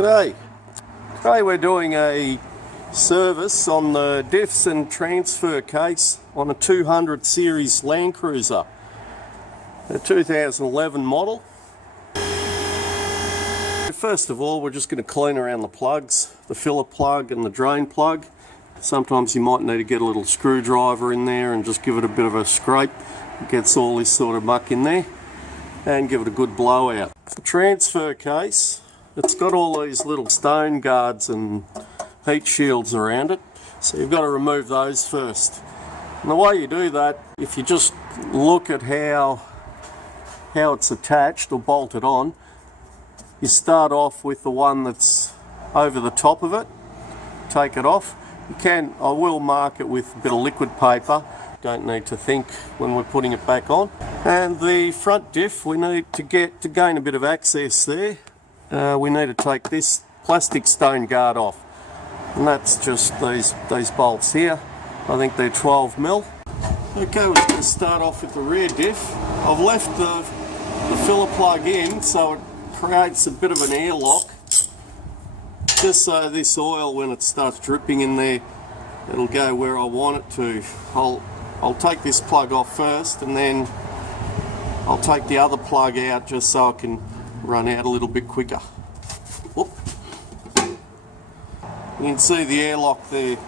G'day. Today we're doing a service on the diffs and transfer case on a 200 series Land Cruiser, a 2011 model. First of all, we're just going to clean around the plugs, the filler plug and the drain plug. Sometimes you might need to get a little screwdriver in there and just give it a bit of a scrape. It gets all this sort of muck in there, and give it a good blowout. The transfer case, it's got all these little stone guards and heat shields around it, so you've got to remove those first. And the way you do that, if you just look at how it's attached or bolted on, you start off with the one that's over the top of it, take it off. I will mark it with a bit of liquid paper, don't need to think when we're putting it back on. And the front diff, we need to gain a bit of access there, we need to take this plastic stone guard off. And that's just these bolts here. I think they're 12mm. Okay, we're going to start off with the rear diff. I've left the filler plug in so it creates a bit of an airlock, just so this oil, when it starts dripping in there, it'll go where I want it to. I'll take this plug off first, and then I'll take the other plug out just so I can run out a little bit quicker. Whoop. You can see the airlock there.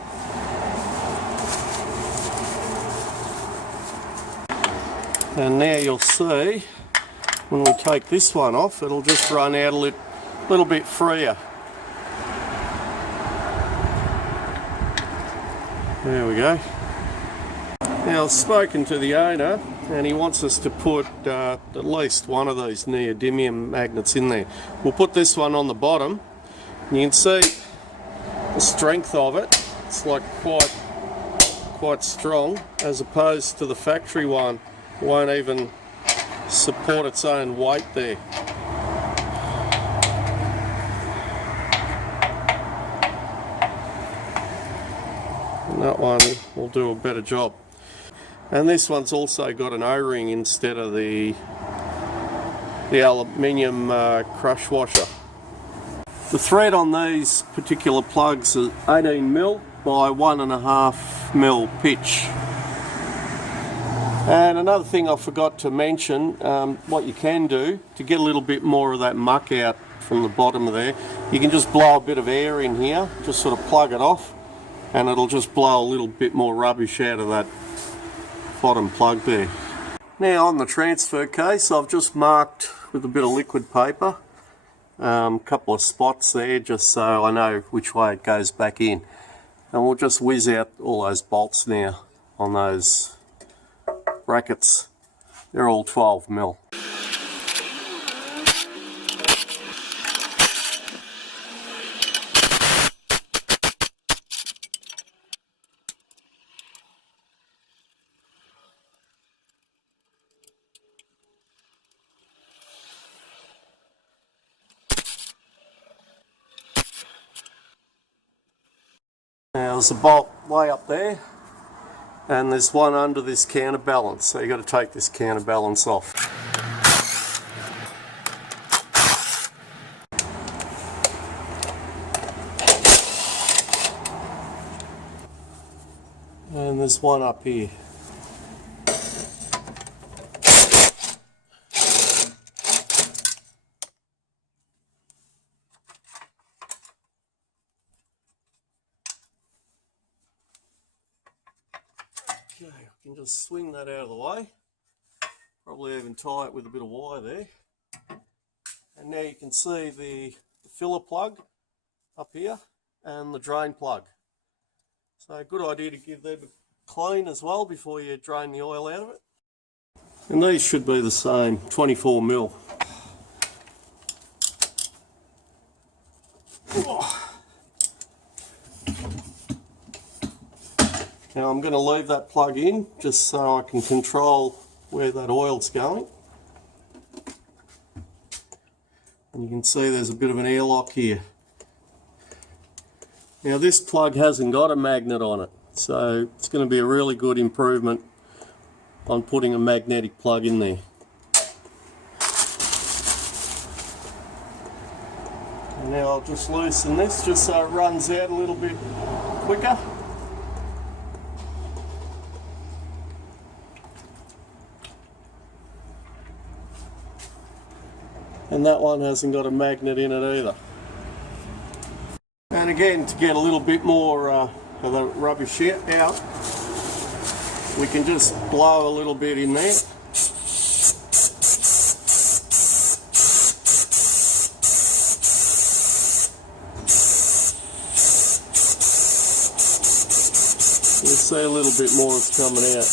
And now you'll see when we take this one off, it'll just run out a little bit freer. There we go. Now I've spoken to the owner and he wants us to put at least one of those neodymium magnets in there. We'll put this one on the bottom, and you can see the strength of it. It's like quite strong, as opposed to the factory one. It won't even support its own weight there. And that one will do a better job. And this one's also got an O-ring instead of the aluminium crush washer. The thread on these particular plugs is 18mm by 1.5mm pitch. And another thing I forgot to mention, what you can do to get a little bit more of that muck out from the bottom of there, you can just blow a bit of air in here, just sort of plug it off, and it'll just blow a little bit more rubbish out of that bottom plug there. Now on the transfer case, I've just marked with a bit of liquid paper a couple of spots there, just so I know which way it goes back in. And we'll just whiz out all those bolts now on those brackets. They're all 12mm. Now there's a bolt way up there, and there's one under this counterbalance, so you've got to take this counterbalance off. And there's one up here. Okay, I can just swing that out of the way, probably even tie it with a bit of wire there. And now you can see the filler plug up here and the drain plug. So a good idea to give them a clean as well before you drain the oil out of it. And these should be the same, 24mm. Now I'm going to leave that plug in just so I can control where that oil's going. And you can see there's a bit of an airlock here. Now this plug hasn't got a magnet on it, so it's going to be a really good improvement on putting a magnetic plug in there. Now I'll just loosen this just so it runs out a little bit quicker. And that one hasn't got a magnet in it either. And again, to get a little bit more of the rubbish out, we can just blow a little bit in there. You'll see a little bit more is coming out.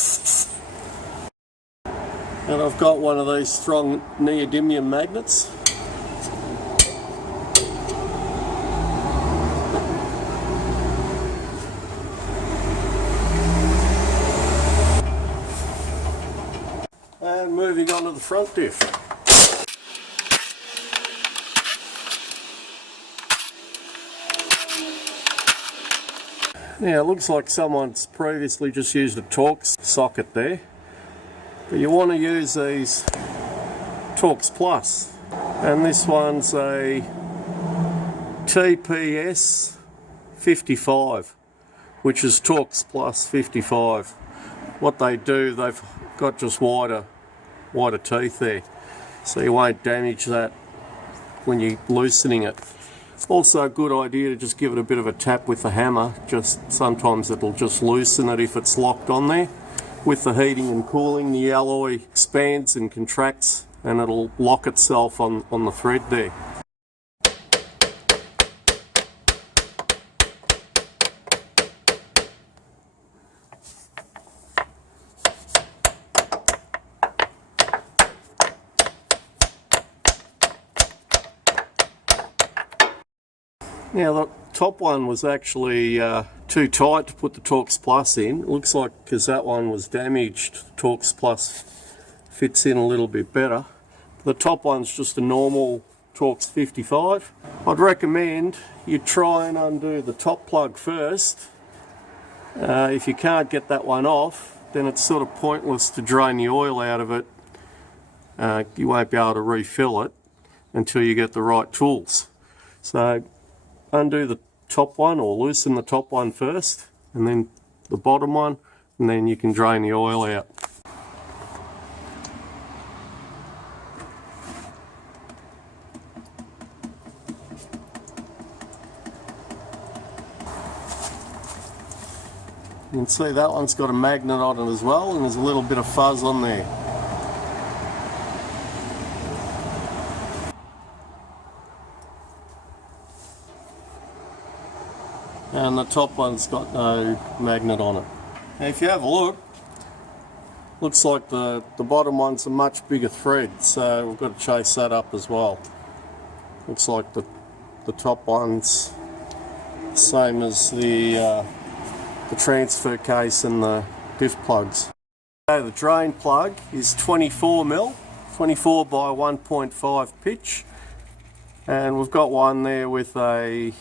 And I've got one of these strong neodymium magnets. And moving on to the front diff. Now it looks like someone's previously just used a Torx socket there, but you want to use these Torx Plus, and this one's a TPS 55, which is Torx Plus 55. What they do, they've got just wider teeth there, so you won't damage that when you're loosening it. Also a good idea to just give it a bit of a tap with the hammer. Just sometimes it'll just loosen it if it's locked on there. With the heating and cooling, the alloy expands and contracts and it'll lock itself on the thread there. Now the top one was actually too tight to put the Torx Plus in. It looks like because that one was damaged, the Torx Plus fits in a little bit better. The top one's just a normal Torx 55. I'd recommend you try and undo the top plug first. If you can't get that one off, then it's sort of pointless to drain the oil out of it. You won't be able to refill it until you get the right tools. So undo the top one, or loosen the top one first and then the bottom one, and then you can drain the oil out. You can see that one's got a magnet on it as well, and there's a little bit of fuzz on there. And the top one's got no magnet on it. Now if you have a look, looks like the bottom one's a much bigger thread, so we've got to chase that up as well. Looks like the top one's same as the transfer case and the diff plugs. So the drain plug is 24mm, 24 by 1.5 pitch, and we've got one there with a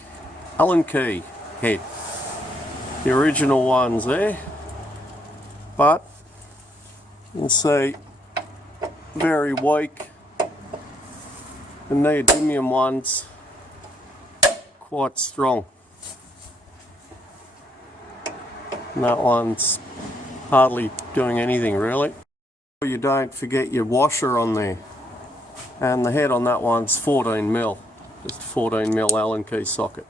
Allen key head. The original one's there, but you can see very weak. The neodymium one's quite strong. And that one's hardly doing anything really. You don't forget your washer on there. And the head on that one's 14mm, just a 14mm Allen key socket.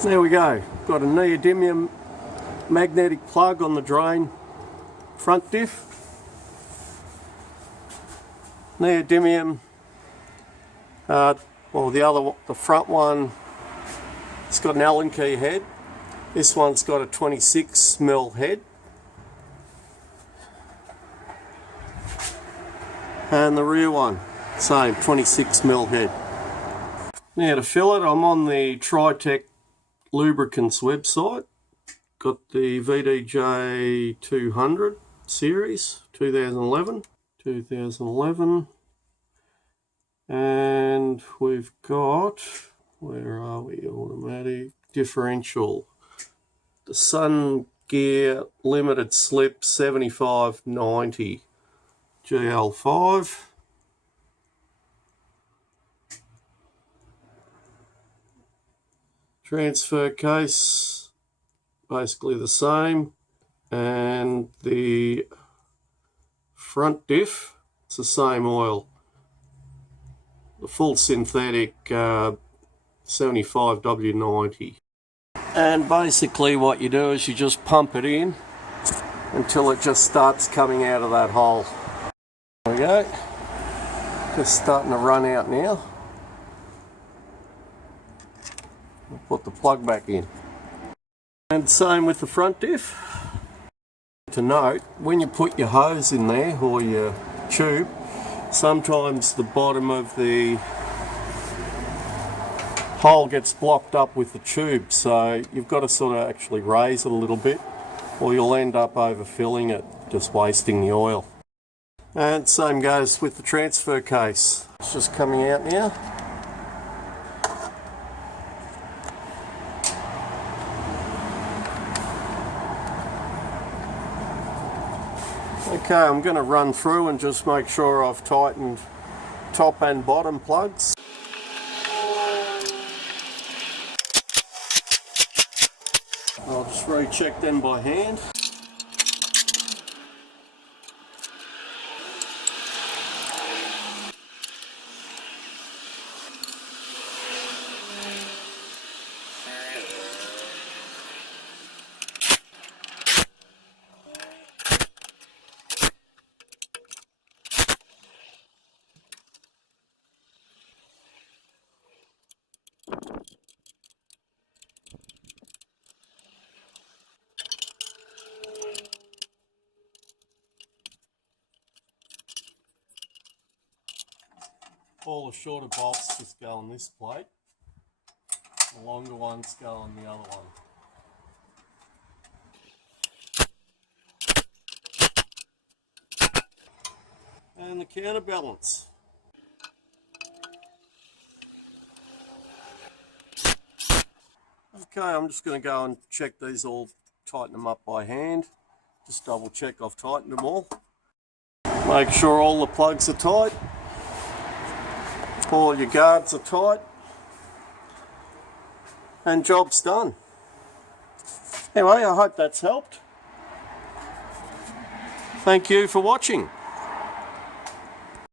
There we go, got a neodymium magnetic plug on the drain front diff. Neodymium, well the front one, it's got an Allen key head. This one's got a 26mm head. And the rear one, same, 26mm head. Now to fill it, I'm on the Tritech lubricants website. Got the VDJ 200 series 2011, and we've got Where are we? Automatic, differential. The Sun Gear limited slip 7590 GL5. Transfer case, basically the same, and the front diff, it's the same oil. The full synthetic 75W90. And basically what you do is you just pump it in until it just starts coming out of that hole. There we go. Just starting to run out now. We'll put the plug back in. And same with the front diff. To note, when you put your hose in there or your tube, sometimes the bottom of the hole gets blocked up with the tube, so you've got to sort of actually raise it a little bit or you'll end up overfilling it, just wasting the oil. And same goes with the transfer case. It's just coming out now. Okay, I'm going to run through and just make sure I've tightened top and bottom plugs. I'll just recheck them by hand. All the shorter bolts just go on this plate, the longer ones go on the other one. And the counterbalance. Okay, I'm just going to go and check these all, tighten them up by hand. Just double check I've tightened them all. Make sure all the plugs are tight. All your guards are tight, and job's done. Anyway, I hope that's helped. Thank you for watching.